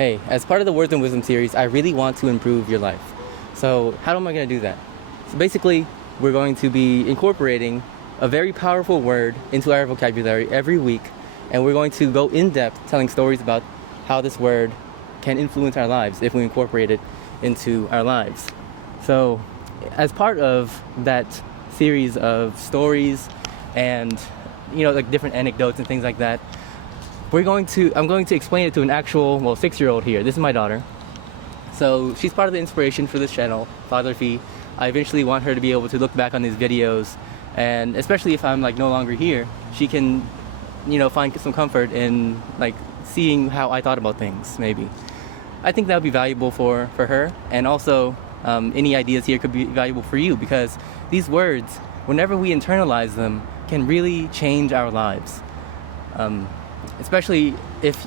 Hey, as part of the Words and Wisdom series, I really want to improve your life. So, how am I going to do that? So, basically, we're going to be incorporating a very powerful word into our vocabulary every week, and we're going to go in depth telling stories about how this word can influence our lives if we incorporate it into our lives. So, as part of that series of stories and like different anecdotes and things like that, I'm going to explain it to an actual 6-year-old here. This is my daughter. So she's part of the inspiration for this channel, Fatherfy. I eventually want her to be able to look back on these videos, and especially if I'm no longer here, she can find some comfort in seeing how I thought about things. Maybe I think that would be valuable for her, and also any ideas here could be valuable for you, because these words, whenever we internalize them, can really change our lives. Especially if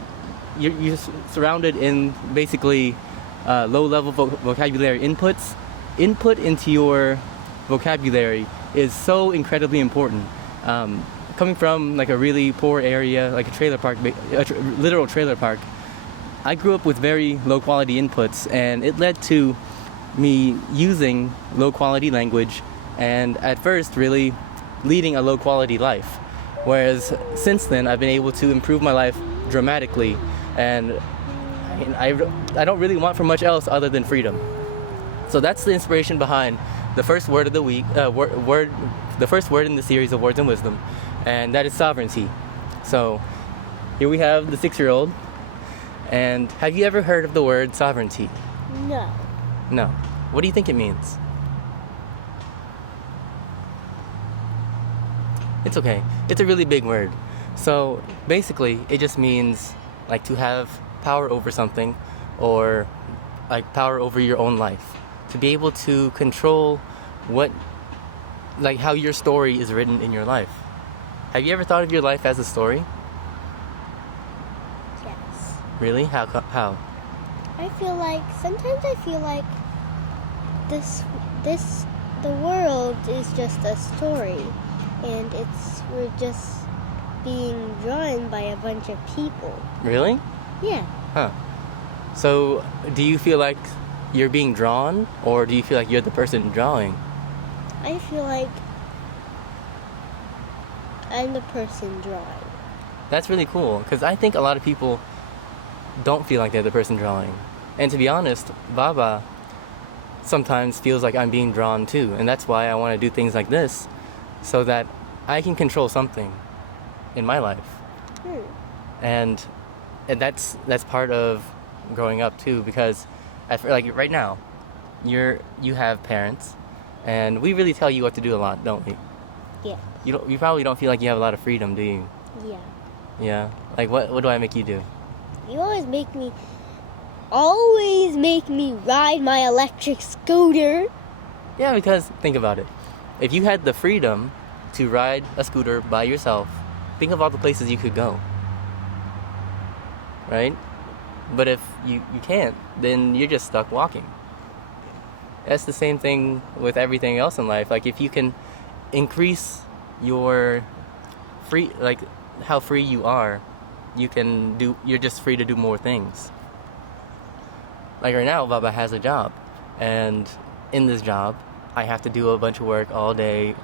you're surrounded in basically low-level vocabulary inputs. Input into your vocabulary is so incredibly important. Coming from a really poor area, like a trailer park, literal trailer park, I grew up with very low-quality inputs, and it led to me using low-quality language, and at first really leading a low-quality life. Whereas since then, I've been able to improve my life dramatically, and I don't really want for much else other than freedom. So that's the inspiration behind the first word of the week, the first word in the series of Words and Wisdom, and that is sovereignty. So here we have the 6-year-old, and have you ever heard of the word sovereignty? No. No. What do you think it means? It's okay. It's a really big word. So basically, it just means to have power over something, or power over your own life. To be able to control how your story is written in your life. Have you ever thought of your life as a story? Yes. Really? How? Sometimes I feel like the world is just a story, and we're just being drawn by a bunch of people. Really? Yeah. Huh. So, do you feel like you're being drawn, or do you feel like you're the person drawing? I feel like I'm the person drawing. That's really cool, because I think a lot of people don't feel like they're the person drawing. And to be honest, Baba sometimes feels like I'm being drawn too, and that's why I want to do things like this, so that I can control something in my life. And that's part of growing up too, because right now, you have parents, and we really tell you what to do a lot, don't we? Yeah. You probably don't feel like you have a lot of freedom, do you? Yeah. Yeah. What do I make you do? You always make me ride my electric scooter. Yeah, because think about it. If you had the freedom to ride a scooter by yourself, think of all the places you could go. Right? But if you can't, then you're just stuck walking. That's the same thing with everything else in life. If you can increase your how free you are, you're just free to do more things. Right now, Baba has a job, and in this job, I have to do a bunch of work all day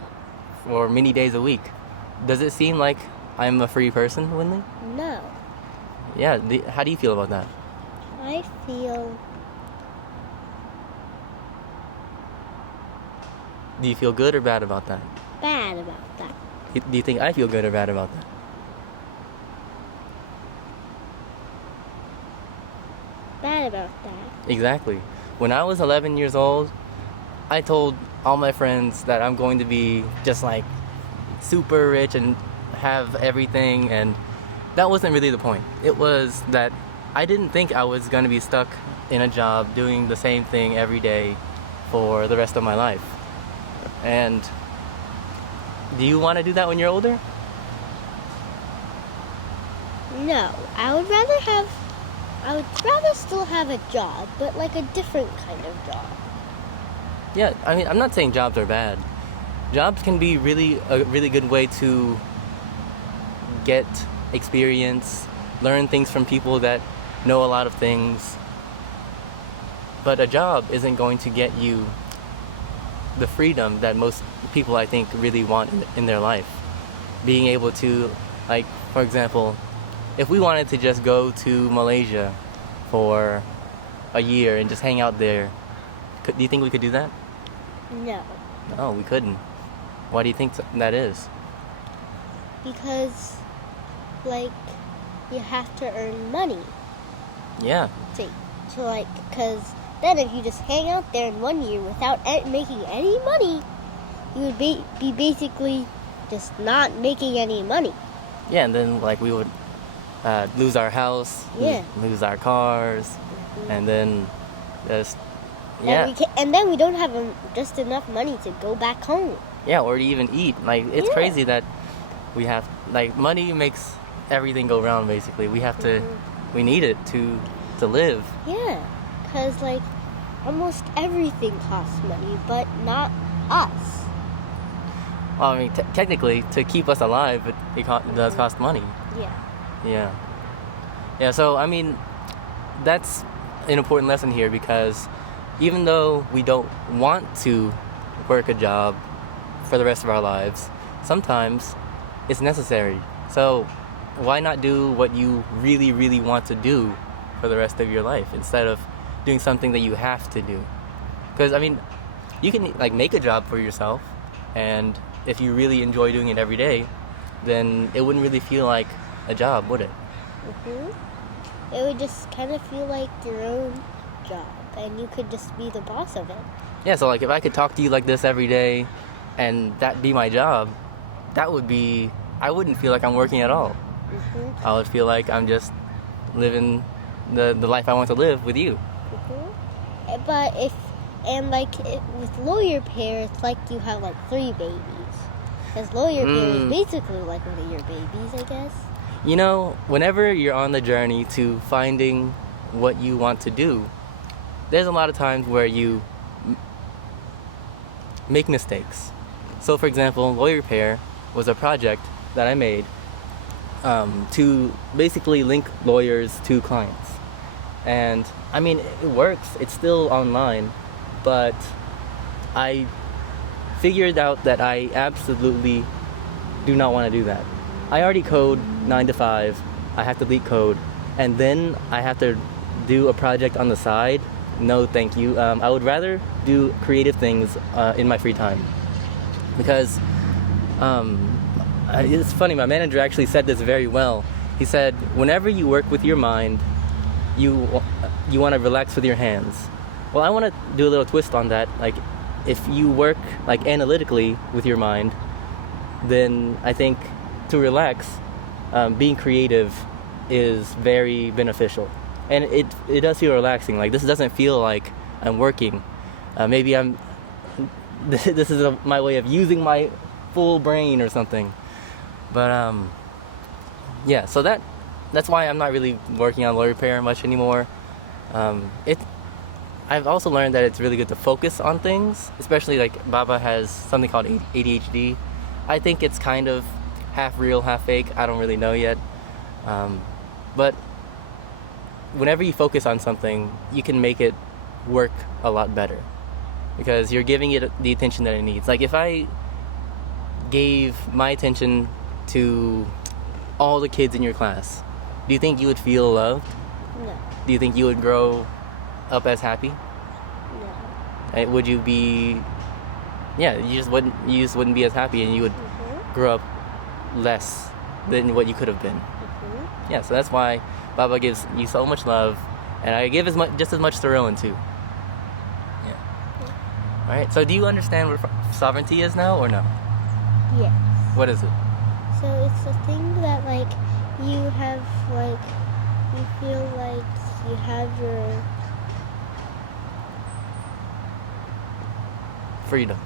for many days a week. Does it seem like I'm a free person, Winley? No. Yeah, how do you feel about that? I feel... Do you feel good or bad about that? bad about that. Do you think I feel good or bad about that? Bad about that. Exactly. When I was 11 years old, I told all my friends that I'm going to be just super rich and have everything, and that wasn't really the point. It was that I didn't think I was going to be stuck in a job doing the same thing every day for the rest of my life. And do you want to do that when you're older? No, I would rather still have a job, but a different kind of job. Yeah, I mean, I'm not saying jobs are bad. Jobs can be a really good way to get experience, learn things from people that know a lot of things. But a job isn't going to get you the freedom that most people, I think, really want in their life. Being able to, like, for example, if we wanted to just go to Malaysia for a year and just hang out there, do you think we could do that? No. No, we couldn't. Why do you think that is? Because, like, you have to earn money. Yeah. Because then if you just hang out there in 1 year without making any money, you would be basically just not making any money. Yeah, and then, like, we would lose our house, Yeah. lose our cars, Mhm. and then just, yeah. And then we don't have just enough money to go back home. Yeah, or to even eat. Like, it's Yeah. crazy that we have, like, money makes everything go round, basically. We have to, we need it to live. Yeah, because, like, almost everything costs money, but not us. Well, I mean, technically, to keep us alive, it does cost money. Yeah. Yeah. Yeah, so, I mean, that's an important lesson here, because even though we don't want to work a job for the rest of our lives, sometimes it's necessary. So why not do what you really, really want to do for the rest of your life instead of doing something that you have to do? Because, I mean, you can, like, make a job for yourself, and if you really enjoy doing it every day, then it wouldn't really feel like a job, would it? It would just kind of feel like your own job, and you could just be the boss of it. Yeah, so, like, if I could talk to you like this every day and that be my job, that would be, I wouldn't feel like I'm working at all. I would feel like I'm just living the life I want to live with you. But with lawyer pair, it's like you have like 3 babies. Because lawyer pair is basically like one of your babies, I guess. You know, whenever you're on the journey to finding what you want to do, there's a lot of times where you make mistakes. So, for example, Lawyer Pair was a project that I made to basically link lawyers to clients. And, I mean, it works. It's still online. But I figured out that I absolutely do not want to do that. I already code 9 to 5. I have to leak code. And then I have to do a project on the side. No, thank you. I would rather do creative things in my free time. Because it's funny, my manager actually said this very well. He said, whenever you work with your mind, you want to relax with your hands. Well, I want to do a little twist on that. Like, if you work, like, analytically with your mind, then I think to relax, being creative is very beneficial. And it does feel relaxing. Like, this doesn't feel like I'm working. Maybe this is my way of using my full brain or something. But yeah, so that's why I'm not really working on Lawyer Pair much anymore. I've also learned that it's really good to focus on things, especially like Baba has something called ADHD. I think it's kind of half real, half fake. I don't really know yet. But whenever you focus on something, you can make it work a lot better because you're giving it the attention that it needs. Like, if I gave my attention to all the kids in your class, do you think you would feel loved? No. Do you think you would grow up as happy? No. And would you be, yeah, you just wouldn't be as happy, and you would grow up less than what you could have been. Yeah, so that's why Baba gives you so much love, and I give just as much to Rowan too. Yeah. All right. So do you understand what sovereignty is now, or no? Yes. What is it? So it's a thing that, like, you have, like, you feel like you have your Freedom.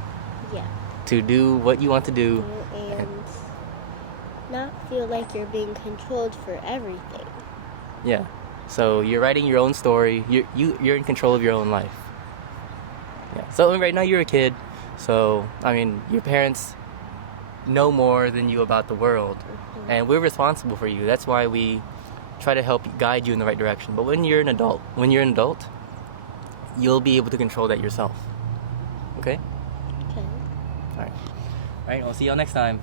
Yeah. To do what you want to do. And not feel like you're being controlled for everything. Yeah. So you're writing your own story. You're in control of your own life. Yeah. So right now you're a kid. So, I mean, your parents know more than you about the world. And we're responsible for you. That's why we try to help guide you in the right direction. But when you're an adult, you'll be able to control that yourself. Okay? Okay. All right. All right, I'll see y'all next time.